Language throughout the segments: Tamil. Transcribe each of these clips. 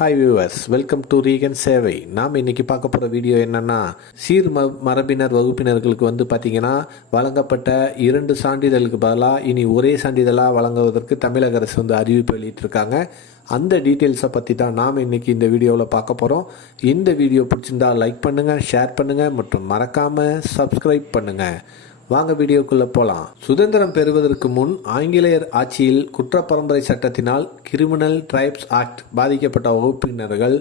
Hi viewers welcome to Reegan சேவை நாம் இன்னைக்கு பார்க்க போகிற வீடியோ என்னென்னா சீர் ம மரபினர் வகுப்பினர்களுக்கு வந்து பார்த்தீங்கன்னா வழங்கப்பட்ட இரண்டு சான்றிதழுக்கு பதிலாக இனி ஒரே சான்றிதழாக வழங்குவதற்கு தமிழக அரசு வந்து அறிவிப்பு வெளியிட்டிருக்காங்க. அந்த டீட்டெயில்ஸை பற்றி தான் நாம் இன்னைக்கு இந்த வீடியோவில் பார்க்க போகிறோம் இந்த வீடியோ பிடிச்சிருந்தா லைக் பண்ணுங்கள் ஷேர் பண்ணுங்கள் மற்றும் மறக்காமல் சப்ஸ்கிரைப் பண்ணுங்கள் வாங்க வீடியோக்குள்ள போலாம். சுதந்திரம் பெறுவதற்கு முன் ஆங்கிலேயர் ஆட்சியில் குற்றப்பரம்பரை சட்டத்தினால் கிரிமினல் ட்ரைப்ஸ் ஆக்ட் பாதிக்கப்பட்ட வகுப்பினர்கள்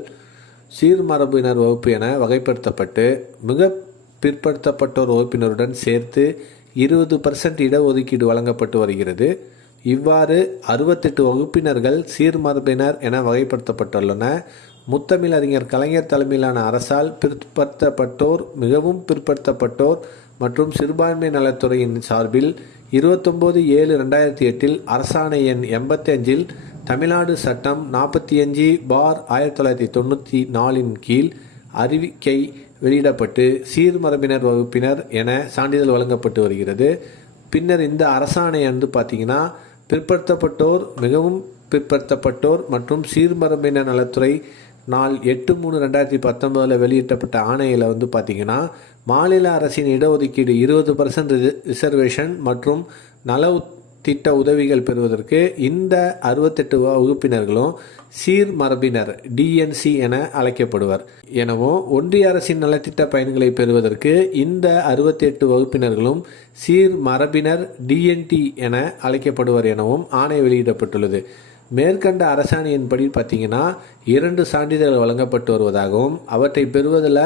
சீர்மரபினர் வகுப்பு என வகைப்படுத்தப்பட்டு மிக பிற்படுத்தப்பட்டோர் வகுப்பினருடன் சேர்த்து இருபது பர்சன்ட் இடஒதுக்கீடு வழங்கப்பட்டு வருகிறது. இவ்வாறு அறுபத்தெட்டு வகுப்பினர்கள் சீர்மரபினர் என வகைப்படுத்தப்பட்டுள்ளன. முத்தமிழறிஞர் கலைஞர் தலைமையிலான அரசால் பிற்படுத்தப்பட்டோர் மிகவும் பிற்படுத்தப்பட்டோர் மற்றும் சிறுபான்மை நலத்துறையின் சார்பில் இருபத்தொம்போது ஏழு ரெண்டாயிரத்தி எட்டில் அரசாணை எண் எண்பத்தஞ்சில் தமிழ்நாடு சட்டம் நாற்பத்தி அஞ்சு பார் ஆயிரத்தி தொள்ளாயிரத்தி தொண்ணூற்றி நாலின் கீழ் அறிவிக்கை வெளியிடப்பட்டு சீர்மரபினர் வகுப்பினர் என சான்றிதழ் வழங்கப்பட்டு வருகிறது. பின்னர் இந்த அரசாணை வந்து பார்த்தீங்கன்னா பிற்படுத்தப்பட்டோர் மிகவும் பிற்படுத்தப்பட்டோர் மற்றும் சீர்மரபின நலத்துறை நாள் எட்டு மூணு ரெண்டாயிரத்தி பத்தொன்பதில் வெளியிட்டப்பட்ட ஆணையில் வந்து பார்த்தீங்கன்னா மாநில அரசின் இடஒதுக்கீடு இருபது பர்சன்ட் ரிசர்வேஷன் மற்றும் நல திட்ட உதவிகள் பெறுவதற்கு இந்த அறுபத்தெட்டு வகுப்பினர்களும் சீர் மரபினர் டிஎன்சி என அழைக்கப்படுவர். எனவும் ஒன்றிய அரசின் நலத்திட்ட பயன்களை பெறுவதற்கு இந்த அறுபத்தி எட்டு வகுப்பினர்களும் சீர் மரபினர் டிஎன்டி என அழைக்கப்படுவர் எனவும் ஆணை வெளியிடப்பட்டுள்ளது. மேற்கண்ட அரசாணையின்படி பார்த்தீங்கன்னா இரண்டு சான்றிதழ்கள் வழங்கப்பட்டு வருவதாகவும் அவற்றை பெறுவதில்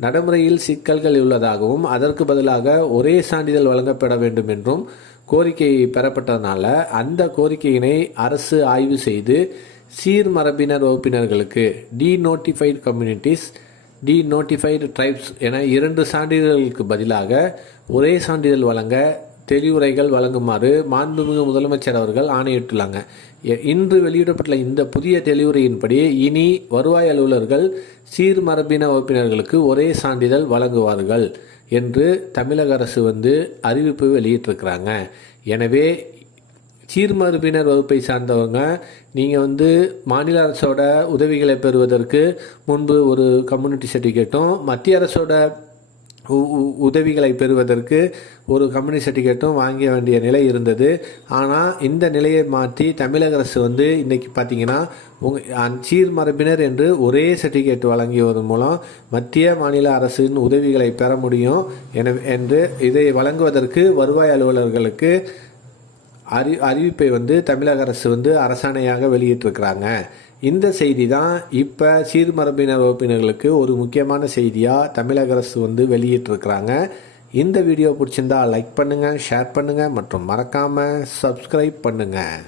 நடைமுறையில் சிக்கல்கள் உள்ளதாகவும் அதற்கு பதிலாக ஒரே சான்றிதழ் வழங்கப்பட வேண்டும் என்றும் கோரிக்கை பெறப்பட்டதனால அந்த கோரிக்கையினை அரசு ஆய்வு செய்து சீர் மரபினர் வகுப்பினர்களுக்கு denotified communities denotified tribes என இரண்டு சான்றிதழ்களுக்கு பதிலாக ஒரே சான்றிதழ் வழங்க தெளிவுரைகள் வழங்குமாறு மாண்புமிகு முதலமைச்சர் அவர்கள் ஆணையிட்டுள்ளாங்க. இன்று வெளியிடப்பட்டுள்ள இந்த புதிய தெளிவுரையின்படி இனி வருவாய் அலுவலர்கள் சீர்மரபின வகுப்பினர்களுக்கு ஒரே சான்றிதழ் வழங்குவார்கள் என்று தமிழக அரசு வந்து அறிவிப்பு வெளியிட்டிருக்கிறாங்க. எனவே சீர்மரபினர் வகுப்பை சார்ந்தவங்க நீங்கள் வந்து மாநில அரசோட உதவிகளை பெறுவதற்கு முன்பு ஒரு கம்யூனிட்டி சர்டிஃபிகேட்டும் மத்திய அரசோட உதவிகளை பெறுவதற்கு ஒரு கம்பெனி சர்டிஃபிகேட்டும் வாங்க வேண்டிய நிலை இருந்தது. ஆனால் இந்த நிலையை மாற்றி தமிழக அரசு வந்து இன்றைக்கி பார்த்தீங்கன்னா உங்கள் சீர்மரபினர் என்று ஒரே சர்டிஃபிகேட் வழங்கியதன் மூலம் மத்திய மாநில அரசின் உதவிகளை பெற முடியும். என என்று இதை வழங்குவதற்கு வருவாய் அலுவலர்களுக்கு அறி அறிவிப்பை வந்து தமிழக அரசு வந்து அரசாணையாக வெளியிட்டிருக்கிறாங்க. இந்த செய்தி தான் இப்போ சீர்மரபினர் வகுப்பினர்களுக்கு ஒரு முக்கியமான செய்தியாக தமிழக அரசு வந்து வெளியிட்டிருக்கிறாங்க. இந்த வீடியோ பிடிச்சிருந்தா லைக் பண்ணுங்கள் ஷேர் பண்ணுங்கள் மற்றும் மறக்காமல் சப்ஸ்கிரைப் பண்ணுங்கள்